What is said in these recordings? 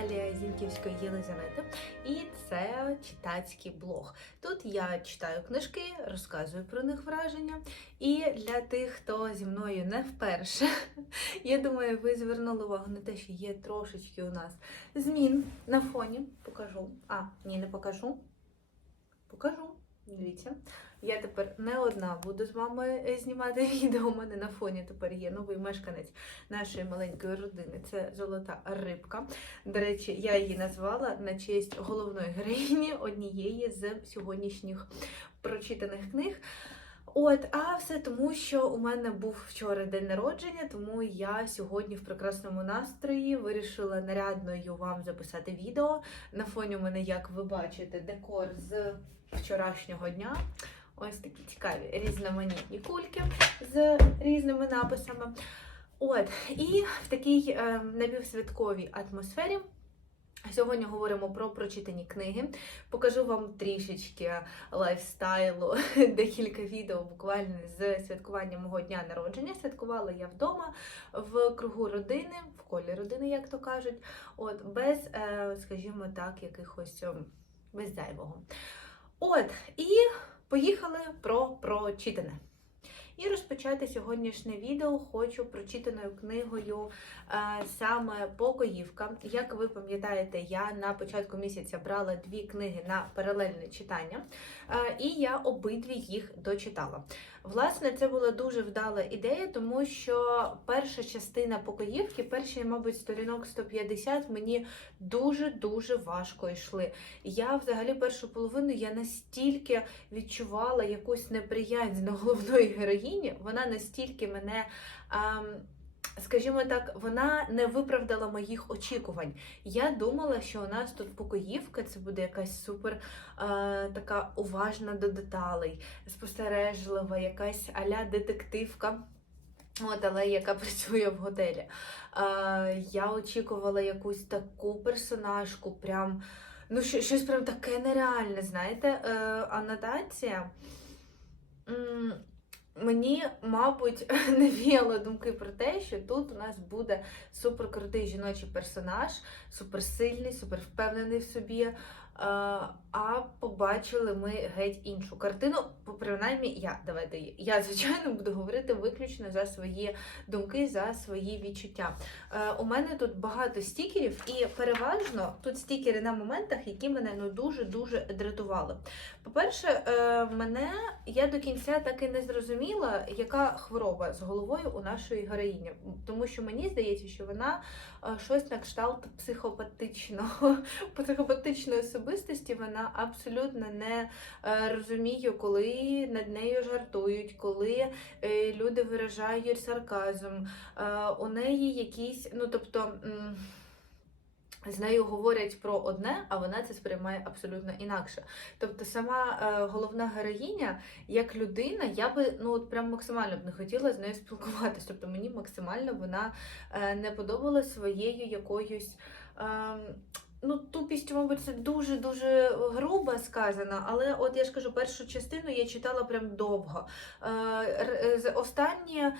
Каналі Зінківської Єлизавети, і це читацький блог. Тут я читаю книжки, розказую про них враження. І для тих, хто зі мною не вперше, я думаю, ви звернули увагу на те, що є трошечки у нас змін на фоні. Покажу. А, ні, не покажу. Покажу. Дивіться. Я тепер не одна буду з вами е, знімати відео. У мене на фоні тепер є новий мешканець нашої маленької родини. Це золота рибка. До речі, я її назвала на честь головної героїні однієї з сьогоднішніх прочитаних книг. От, а все тому, що у мене був вчора день народження, тому я сьогодні в прекрасному настрої вирішила нарядною вам записати відео. На фоні у мене, як ви бачите, декор з вчорашнього дня. Ось такі цікаві різноманітні кульки з різними написами. От, і в такій е, напівсвятковій атмосфері. Сьогодні говоримо про прочитані книги. Покажу вам трішечки лайфстайлу, декілька відео буквально з святкування мого дня народження. Святкувала я вдома в кругу родини, в колі родини, як то кажуть, от без, е, скажімо так, якихось ем, без зайвого. От, і поїхали про прочитане. І розпочати сьогоднішнє відео хочу прочитаною книгою е, саме Покоївка. Як ви пам'ятаєте, я на початку місяця брала дві книги на паралельне читання, і я обидві їх дочитала. Власне, це була дуже вдала ідея, тому що перша частина покоївки, перші, мабуть, сторінок 150 мені дуже-дуже важко йшли. Я взагалі першу половину я настільки відчувала якусь неприязнь до головної героїні, вона настільки мене. Ем, Скажімо так, вона не виправдала моїх очікувань. Я думала, що у нас тут покоївка, це буде якась супер е, така уважна до деталей, спостережлива, якась аля детективка. От, але яка працює в готелі. Е, я очікувала якусь таку персонажку, прям ну що- щось прям таке нереальне, знаєте, е, анотація. Мені, мабуть, навіяло думки про те, що тут у нас буде суперкрутий жіночий персонаж, суперсильний, супервпевнений в собі. А побачили ми геть іншу картину. Принаймні, я давайте я звичайно буду говорити виключно за свої думки, за свої відчуття. Е, У мене тут багато стікерів, і переважно тут стікери на моментах, які мене ну дуже дуже дратували. По-перше, е, мене я до кінця так і не зрозуміла, яка хвороба з головою у нашої героїні. Тому що мені здається, що вона е, щось на кшталт психопатичного, психопатичної особистості. Вона абсолютно не е, розуміє, коли над нею жартують, коли е, люди виражають сарказм. Е, У неї якісь, ну тобто. з нею говорять про одне, а вона це сприймає абсолютно інакше. Тобто, сама е, головна героїня, як людина, я би ну от прям максимально б не хотіла з нею спілкуватися. Тобто мені максимально вона е, не подобала своєю якоюсь. Е, Ну, тупістю, мабуть, це дуже дуже грубо сказано, але от я ж кажу, першу частину я читала прям довго. Е, Останнє,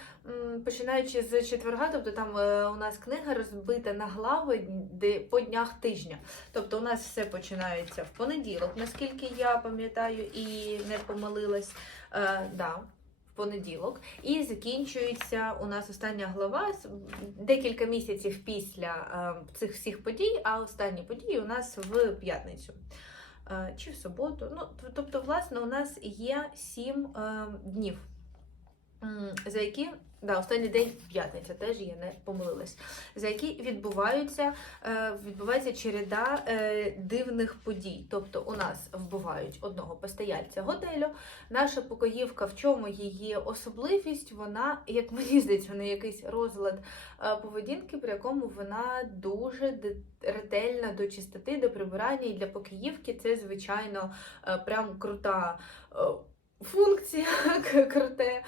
починаючи з четверга, тобто там е, у нас книга розбита на глави де по днях тижня. Тобто у нас все починається в понеділок, наскільки я пам'ятаю і не помилилась. Е, да. Понеділок і закінчується у нас остання глава декілька місяців після е, цих всіх подій, а останні події у нас в п'ятницю е, чи в суботу. Ну, тобто, власне, у нас є сім е, днів, за які да, останній день п'ятниця, теж я не помилилась, за які відбуваються, е, відбувається череда е, дивних подій. Тобто у нас вбивають одного постояльця готелю. Наша покоївка, в чому її особливість, вона, як мені здається, на якийсь розлад е, поведінки, при якому вона дуже ретельна до чистоти, до прибирання. І для покоївки це, звичайно, прям крута. Функція круте.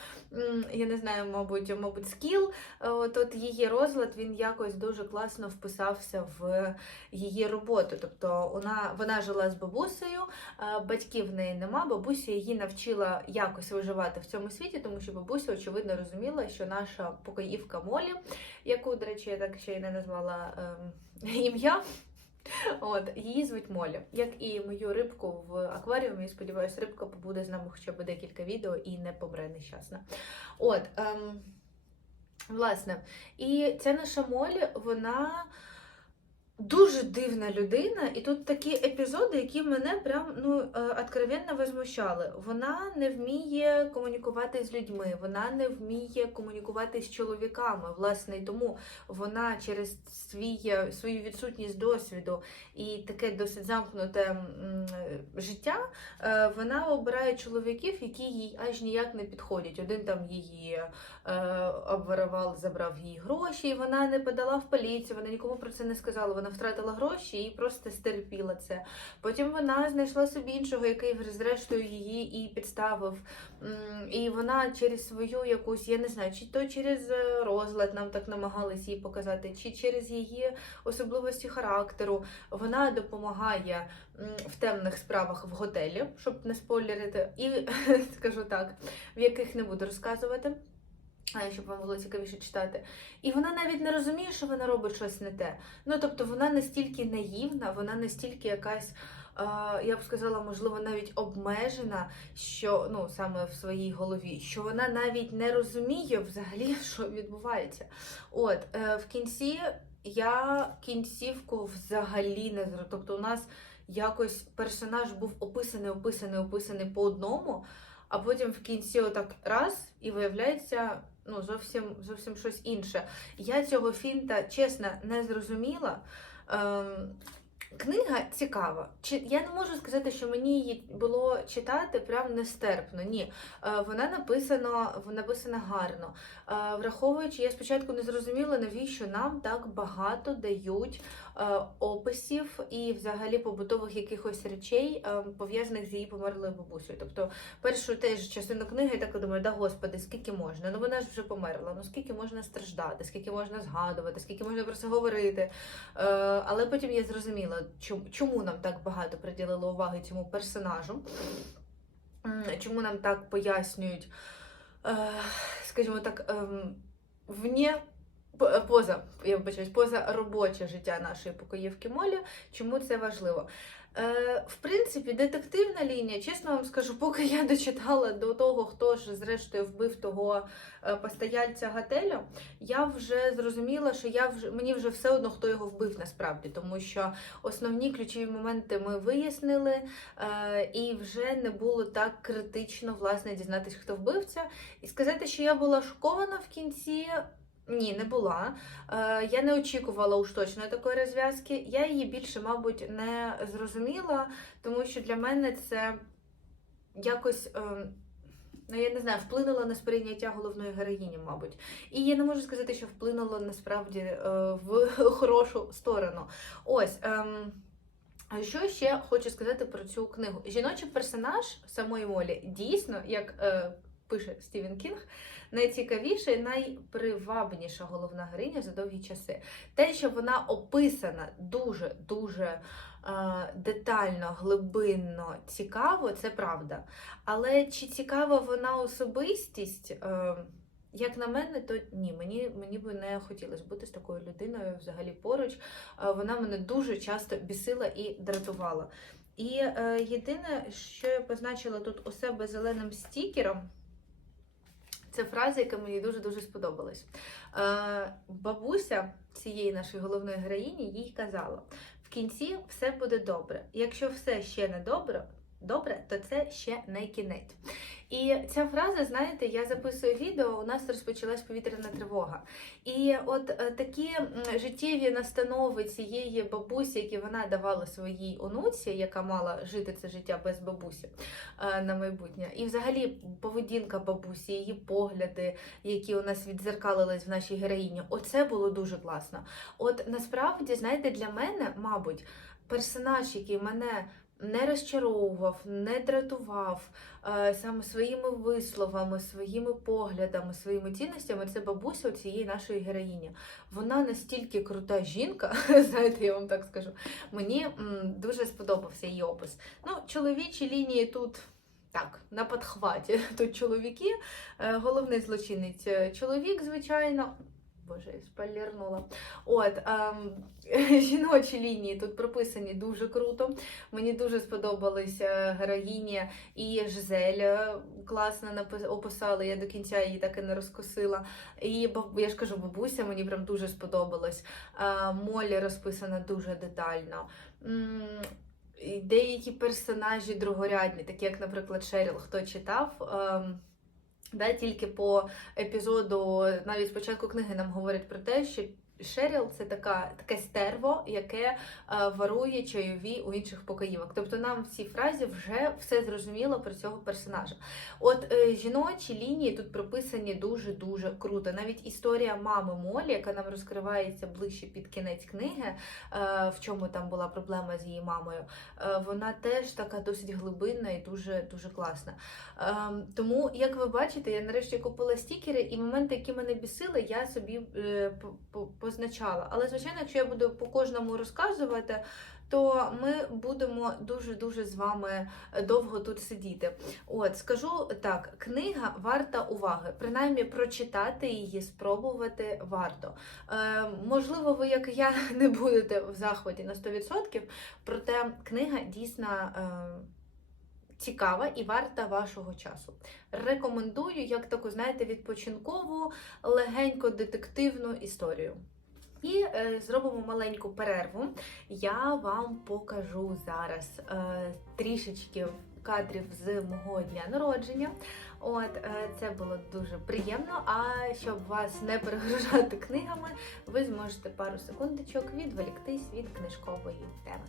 Я не знаю, мабуть, мабуть, скіл. Е, От, от її розлад він якось дуже класно вписався в її роботу. Тобто вона, вона жила з бабусею, е, батьків в неї нема. Бабуся її навчила якось виживати в цьому світі, тому що бабуся, очевидно, розуміла, що наша покоївка Молі, яку, до речі, я так ще й не назвала ем, ім'я. От, її звуть Молі, як і мою рибку в акваріумі. Сподіваюся, рибка побуде з нами хоча б декілька відео і не помре нещасна. От, ем, власне, і ця наша Молі, вона дуже дивна людина, і тут такі епізоди, які мене прям ну е, откровенно возмущали. Вона не вміє комунікувати з людьми, вона не вміє комунікувати з чоловіками. Власне, тому вона через свій, свою відсутність досвіду і таке досить замкнуте м, життя. е, Вона обирає чоловіків, які їй аж ніяк не підходять. Один там її е, обворовав, забрав її гроші, і вона не подала в поліцію, вона нікому про це не сказала. Вона втратила гроші і просто стерпіла це. Потім вона знайшла собі іншого, який зрештою її і підставив. І вона через свою якусь, я не знаю, чи то через е, розлад нам так намагались її показати, чи через її особливості характеру. Вона допомагає в темних справах в готелі, щоб не спойлерити, і скажу так, в яких не буду розказувати. Щоб вам було цікавіше читати. І вона навіть не розуміє, що вона робить щось не те. Ну тобто вона настільки наївна, вона настільки якась, я б сказала, можливо, навіть обмежена, що ну саме в своїй голові, що вона навіть не розуміє взагалі, що відбувається. От е, в кінці я кінцівку взагалі не зро. Тобто, у нас якось персонаж був описаний, описаний, описаний по одному, а потім в кінці отак раз і виявляється. Ну, зовсім зовсім щось інше. Я цього фінта, чесно, не зрозуміла. Ем, книга цікава. Чи я не можу сказати, що мені її було читати прям нестерпно. Ні, Е, вона написана, написана гарно. Е, Враховуючи, я спочатку не зрозуміла, навіщо нам так багато дають описів і взагалі побутових якихось речей, е, пов'язаних з її померлою бабусею. Тобто, першу теж частину книги я так думаю, да господи, скільки можна? Ну вона ж вже померла. Ну скільки можна страждати, скільки можна згадувати, скільки можна про це говорити. Е, але потім я зрозуміла, чому, нам так багато приділили уваги цьому персонажу. Чому нам так пояснюють, е, скажімо так, ем, вне поза, я вибачаюсь, поза робоче життя нашої покоївки Молі, чому це важливо? Е, в принципі, детективна лінія, чесно вам скажу, поки я дочитала до того, хто ж зрештою вбив того е, постояльця готелю, я вже зрозуміла, що я вже мені вже все одно хто його вбив насправді, тому що основні ключові моменти ми вияснили, е, і вже не було так критично власне дізнатися, хто вбивця. І сказати, що я була шокована в кінці. Ні, не була. Е, я не очікувала уж точно такої розв'язки. Я її більше, мабуть, не зрозуміла, тому що для мене це якось. е, Ну, я не знаю, вплинуло на сприйняття головної героїні, мабуть. І я не можу сказати, що вплинуло насправді е, в хорошу сторону. Ось. Ем, що ще хочу сказати про цю книгу? Жіночий персонаж самої Молі дійсно, як е, пише Стівен Кінг, найцікавіша і найпривабніша головна героїня за довгі часи. Те, що вона описана дуже дуже е, детально, глибинно, цікаво, це правда. Але чи цікава вона особистість? Е, як на мене, то ні, мені, мені би не хотілося бути з такою людиною взагалі поруч. Е, Вона мене дуже часто бісила і дратувала. І е, єдине, що я позначила тут у себе зеленим стікером, це фраза, яка мені дуже-дуже сподобалась. Е, бабуся цієї нашої головної героїні їй казала: в кінці все буде добре. Якщо все ще не добре, добре, то це ще не кінець. І ця фраза, знаєте, я записую відео, у нас розпочалась повітряна тривога. І от е, такі життєві настанови цієї бабусі, які вона давала своїй онуці, яка мала жити це життя без бабусі е, на майбутнє. І взагалі поведінка бабусі, її погляди, які у нас відзеркалились в нашій героїні, оце було дуже класно. От насправді, знаєте, для мене, мабуть, персонаж, який мене не розчаровував, не дратував е, саме своїми висловами, своїми поглядами, своїми цінностями. Це бабуся цієї нашої героїні. Вона настільки крута жінка, знаєте, я вам так скажу. Мені дуже сподобався її опис. Ну, чоловічі лінії тут. Так, на подхваті. Тут чоловіки, е, головний злочинець е, чоловік, звичайно. Боже, я спойлернула. От ем, жіночі лінії тут прописані дуже круто. Мені дуже сподобалися героїні і Жизель е, класно описали. Я до кінця її так і не розкосила. І я ж кажу, бабуся мені прям дуже сподобалась. Е, Молі розписана дуже детально. Деякі персонажі другорядні, такі як, наприклад, Шеріл, хто читав. ем, Да, тільки по епізоду, навіть спочатку книги нам говорять про те, що Шеріл це така, таке стерво, яке е, варує чайові у інших покоївок. Тобто нам в цій фразі вже все зрозуміло про цього персонажа. От е, жіночі лінії тут прописані дуже-дуже круто. Навіть історія мами Молі, яка нам розкривається ближче під кінець книги, е, в чому там була проблема з її мамою, е, вона теж така досить глибинна і дуже дуже класна. Ем, тому, як ви бачите, я нарешті купила стікери, і моменти, які мене бісили, я собі е, по- позначала. Але, звичайно, якщо я буду по кожному розказувати, то ми будемо дуже-дуже з вами довго тут сидіти. От, скажу так, книга варта уваги. Принаймні, прочитати її, спробувати варто. Е, можливо, ви, як і я, не будете в захваті на 100%, проте книга дійсно. Е, цікава і варта вашого часу. Рекомендую, як таку, знаєте, відпочинкову, легенько детективну історію. І е, зробимо маленьку перерву. Я вам покажу зараз е, трішечки кадрів з мого дня народження. От е, це було дуже приємно. А щоб вас не перегружати книгами, ви зможете пару секундочок відволіктись від книжкової теми.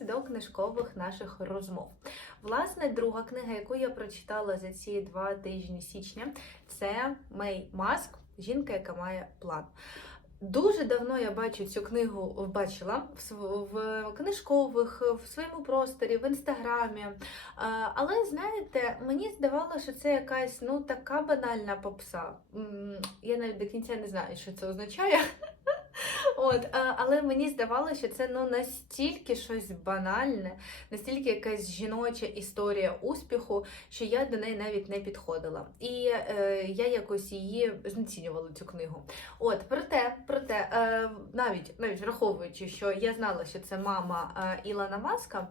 До книжкових наших розмов. Власне, друга книга, яку я прочитала за ці два тижні січня, це Мей Маск, жінка, яка має план. Дуже давно я бачу цю книгу, бачила в, книжкових, в своєму просторі, в інстаграмі. Але знаєте, мені здавалося, що це якась ну така банальна попса. Я навіть до кінця не знаю, що це означає. От, але мені здавалося, що це ну настільки щось банальне, настільки якась жіноча історія успіху, що я до неї навіть не підходила. І е, я якось її знецінювала цю книгу. От, проте, проте, е, навіть навіть враховуючи, що я знала, що це мама е, Ілана Маска.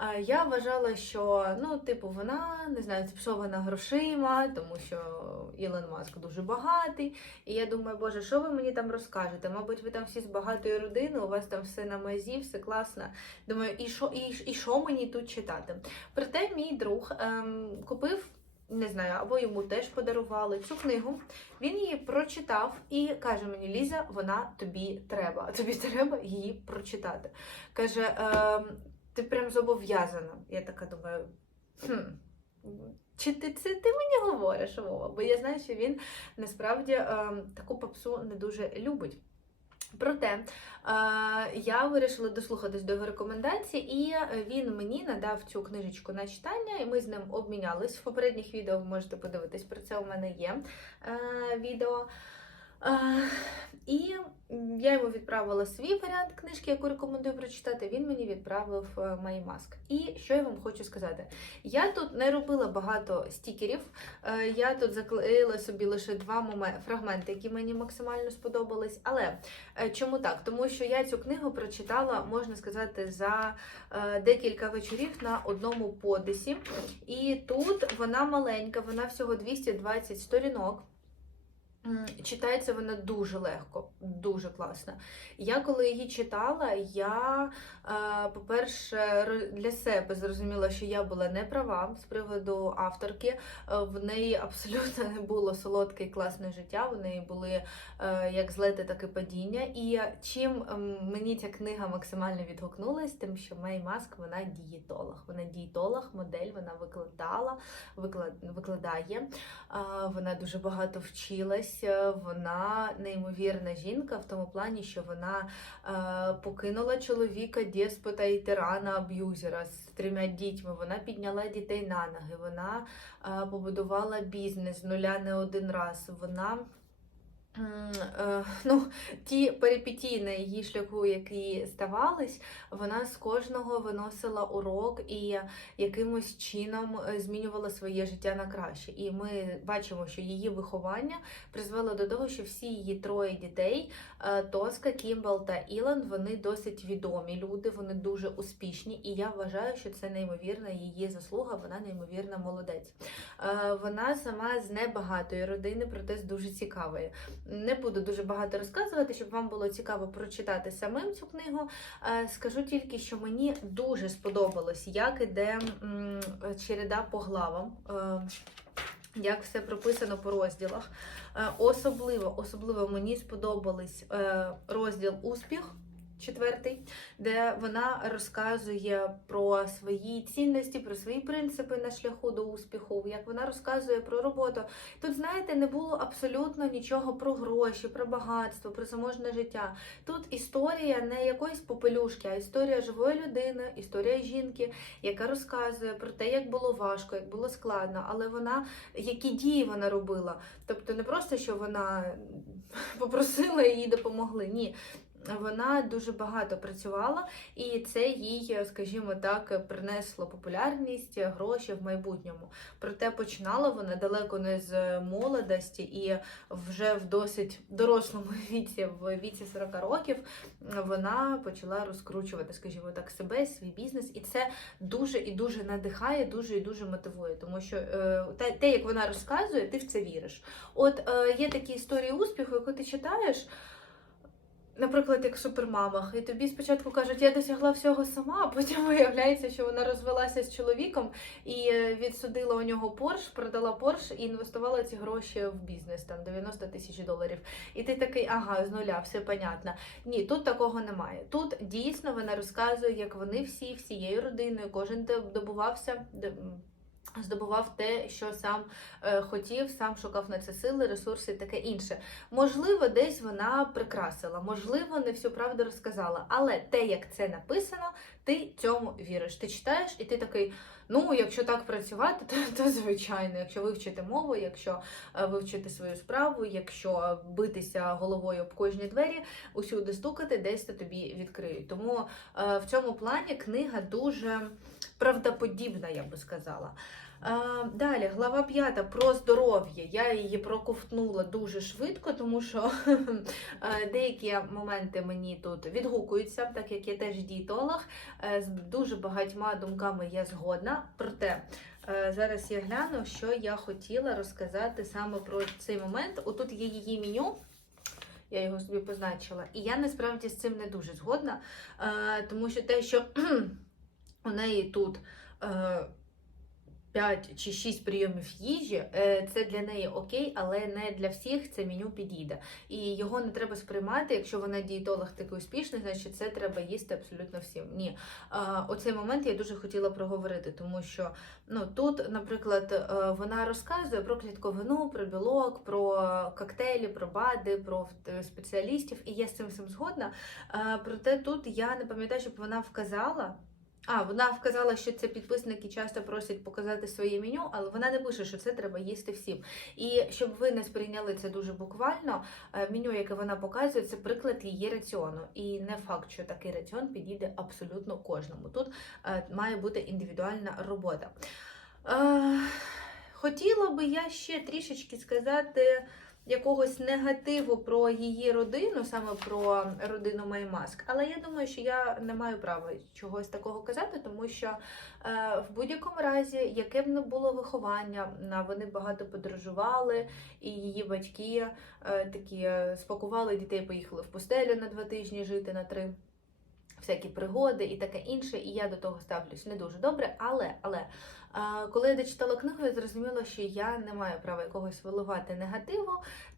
Е, Я вважала, що ну, типу, вона не знаю, зіпсована грошима, тому що Ілон Маск дуже багатий. І я думаю, боже, що ви мені там розкажете? Мабуть, ви там всі з багатої родини, у вас там все на мазі, все класно. Думаю, і що, і, і що мені тут читати? Проте мій друг ем, купив. Не знаю, або йому теж подарували цю книгу. Він її прочитав і каже мені: Ліза, вона тобі треба. Тобі треба її прочитати. Каже, ем, ти прям зобов'язана. Я така думаю, хм, чи ти це ти мені говориш, Вова? Бо я знаю, що він насправді ем, таку попсу не дуже любить. Проте е, я вирішила дослухатись до його рекомендацій, і він мені надав цю книжечку на читання, і ми з ним обмінялись. В попередніх відео ви можете подивитись, про це у мене є е, відео. І я йому відправила свій варіант книжки, яку рекомендую прочитати. Він мені відправив е, Май Маск. І що я вам хочу сказати? Я тут не робила багато стікерів. Е, Я тут заклеїла собі лише два фрагменти, які мені максимально сподобались. Але е, чому так? Тому що я цю книгу прочитала, можна сказати, за декілька вечорів на одному подисі. І тут вона маленька, вона всього 220 сторінок. Читається вона дуже легко, дуже класно. Я коли її читала, я, е, по-перше, для себе зрозуміла, що я була не права з приводу авторки. Е, В неї абсолютно не було солодке і класне життя. В неї були е, як злети, так і падіння. І чим ем, мені ця книга максимально відгукнулась, тим, що Мей Маск вона дієтолог. Вона дієтолог, модель, вона викладала, виклад- викладає. Вона дуже багато вчилась. Е, Вона неймовірна жінка в тому плані, що вона е, покинула чоловіка, деспота і тирана, аб'юзера з трьома дітьми. Вона підняла дітей на ноги. Вона е, побудувала бізнес з нуля не один раз. Вона ну, ті перипетії на її шляху, які ставались, вона з кожного виносила урок і якимось чином е, змінювала своє життя на краще. І ми бачимо, що її виховання призвело до того, що всі її троє дітей е, Тоска, Кімбл та Ілан, вони досить відомі люди, вони дуже успішні. І я вважаю, що це неймовірна її заслуга, вона неймовірна молодець. Е, Вона сама з небагатої родини, проте з дуже цікавої. Не буду дуже багато розказувати, щоб вам було цікаво прочитати самим цю книгу. Е, Скажу тільки, що мені дуже сподобалось, як іде череда по главам. е, Як все прописано по розділах. Е, Особливо, особливо мені сподобались розділ Успіх, четвертий, де вона розказує про свої цінності, про свої принципи на шляху до успіху, як вона розказує про роботу. Тут, знаєте, не було абсолютно нічого про гроші, про багатство, про заможне життя. Тут історія не якоїсь попелюшки, а історія живої людини, історія жінки, яка розказує про те, як було важко, як було складно, але вона які дії вона робила. Тобто не просто що вона попросила їй допомогли. Ні. Вона дуже багато працювала, і це їй, скажімо так, принесло популярність, гроші в майбутньому. Проте починала вона далеко не з молодості, і вже в досить дорослому віці, в віці 40 років, вона почала розкручувати, скажімо так, себе, свій бізнес, і це дуже і дуже надихає, дуже і дуже мотивує, тому що е, те, як вона розказує, ти в це віриш. От е, є такі історії успіху, яку ти читаєш. Наприклад, як в супермамах, і тобі спочатку кажуть, я досягла всього сама, а потім виявляється, що вона розвелася з чоловіком і е, відсудила у нього Порш, продала Порш і інвестувала ці гроші в бізнес, там 90 тисяч доларів. І ти такий, ага, з нуля, все понятно. Ні, тут такого немає. Тут дійсно вона розказує, як вони всі, всією родиною, кожен добувався. Здобував те, що сам е, хотів, сам шукав на це сили, ресурси і таке інше. Можливо, десь вона прикрасила, можливо, не всю правду розказала, але те, як це написано, ти цьому віриш. Ти читаєш, і ти такий. Ну, якщо так працювати, то, то звичайно, якщо вивчити мову, якщо е, вивчити свою справу, якщо битися головою об кожні двері, усюди стукати, десь то тобі відкриють. Тому е, в цьому плані книга дуже правдоподібна, я би сказала. Е, Далі, глава 5 про здоров'я. Я її проковтнула дуже швидко, тому що е, деякі моменти мені тут відгукуються, так як я теж дієтолог. Е, З дуже багатьма думками я згодна. Проте зараз я гляну, що я хотіла розказати саме про цей момент. Отут є її меню. Я його собі позначила. І я насправді з цим не дуже згодна, тому що те, що у неї тут. е, 5 чи 6 прийомів їжі, е, це для неї окей, але не для всіх це меню підійде. І його не треба сприймати, якщо вона дієтолог такий успішний, значить це треба їсти абсолютно всім. Ні. Оцей момент я дуже хотіла проговорити, тому що ну, тут, наприклад, е, вона розказує про клітковину, про білок, про коктейлі, про БАДи, про е, спеціалістів, і я з цим всім згодна. Е, Проте тут я не пам'ятаю, щоб вона вказала. А, вона вказала, що це підписники часто просять показати своє меню, але вона не пише, що це треба їсти всім. І щоб ви не сприйняли це дуже буквально, е, меню, яке вона показує, це приклад її раціону. І не факт, що такий раціон підійде абсолютно кожному. Тут е, має бути індивідуальна робота. Е, Хотіла би я ще трішечки сказати якогось негативу про її родину, саме про родину Маймаск. Але я думаю, що я не маю права чогось такого казати, тому що е, в будь-якому разі, яке б не було виховання, вони багато подорожували, і її батьки е, такі е, спакували дітей, поїхали в пустелю на два тижні жити на три. Всякі пригоди і таке інше, і я до того ставлюсь не дуже добре. Але, але коли я дочитала книгу, я зрозуміла, що я не маю права якогось виливати негативу,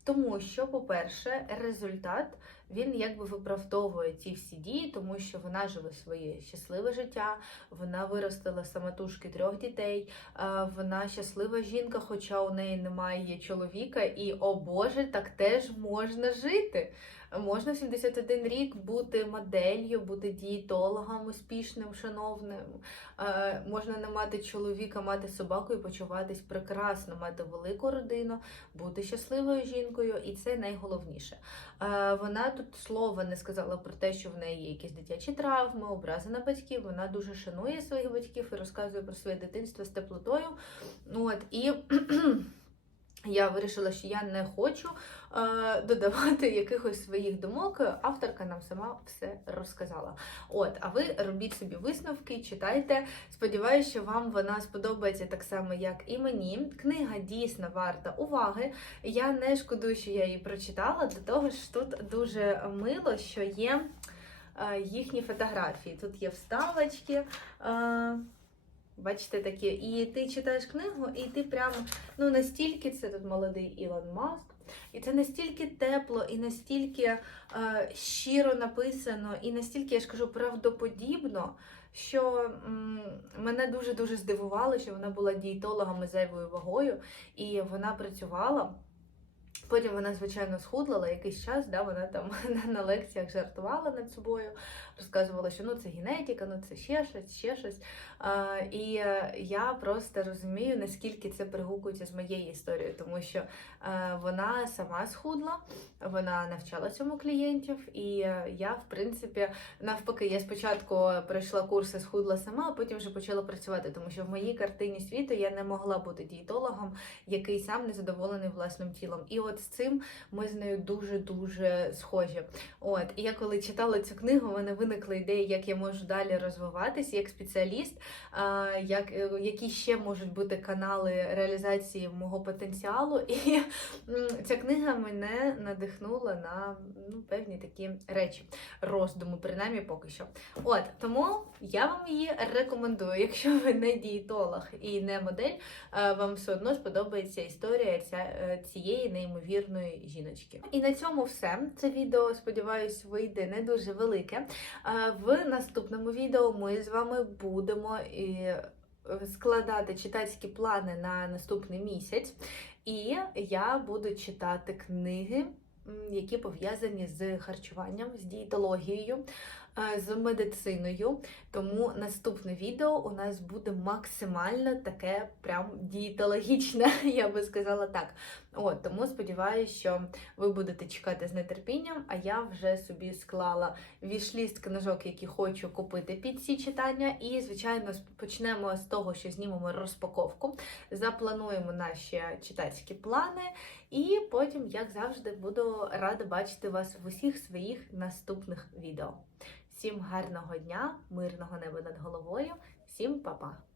тому що, по-перше, результат він якби виправдовує ці всі дії, тому що вона живе своє щасливе життя, вона виростила самотужки трьох дітей, вона щаслива жінка, хоча у неї немає чоловіка, і о Боже, так теж можна жити. Можна в 71 рік бути моделлю, бути дієтологом успішним, шановним. Е, можна не мати чоловіка, мати собаку і почуватись прекрасно, мати велику родину, бути щасливою жінкою, і це найголовніше. Е, вона тут слова не сказала про те, що в неї є якісь дитячі травми, образи на батьків. Вона дуже шанує своїх батьків і розказує про своє дитинство з теплотою. От і. Я вирішила, що я не хочу е, додавати якихось своїх думок. Авторка нам сама все розказала. От, а ви робіть собі висновки, читайте. Сподіваюся, що вам вона сподобається так само, як і мені. Книга дійсно варта уваги. Я не шкодую, що я її прочитала. До того ж, тут дуже мило, що є е, їхні фотографії. Тут є вставочки. Е, Бачите, такі, і ти читаєш книгу, і ти прям ну настільки це тут молодий Ілон Маск, і це настільки тепло, і настільки е, щиро написано, і настільки, я ж кажу, правдоподібно, що м, мене дуже дуже здивувало, що вона була дієтологом зайвою вагою, і вона працювала. Потім вона, звичайно, схудлила якийсь час, да, вона там на лекціях жартувала над собою, розказувала, що ну це генетика, ну це ще щось, ще щось. А, і е, я просто розумію, наскільки це пригукується з моєю історією, тому що е, вона сама схудла, вона навчала цьому клієнтів, і е, я, в принципі, навпаки, я спочатку пройшла курси схудла сама, а потім вже почала працювати, тому що в моїй картині світу я не могла бути дієтологом, який сам не задоволений власним тілом. І от з цим ми з нею дуже дуже схожі. От і я коли читала цю книгу, у мене виникли ідеї, як я можу далі розвиватися як спеціаліст, як, е, які ще можуть бути канали реалізації мого потенціалу. І ця книга мене надихнула на ну, певні такі речі, роздуму, принаймні поки що. От тому я вам її рекомендую. Якщо ви не дієтолог і не модель, е, вам все одно сподобається історія е, цієї неймовірної жіночки. І на цьому все. Це відео, сподіваюсь, вийде не дуже велике. Е, В наступному відео ми з вами будемо складати читацькі плани на наступний місяць. І я буду читати книги, які пов'язані з харчуванням, з дієтологією, з медициною. Тому наступне відео у нас буде максимально таке прям дієтологічне, я би сказала так. От, тому сподіваюся, що ви будете чекати з нетерпінням, а я вже собі склала вішліст книжок, які хочу купити під ці читання. І, звичайно, почнемо з того, що знімемо розпаковку, заплануємо наші читацькі плани, і потім, як завжди, буду рада бачити вас в усіх своїх наступних відео. Всім гарного дня, мирного неба над головою, всім па-па!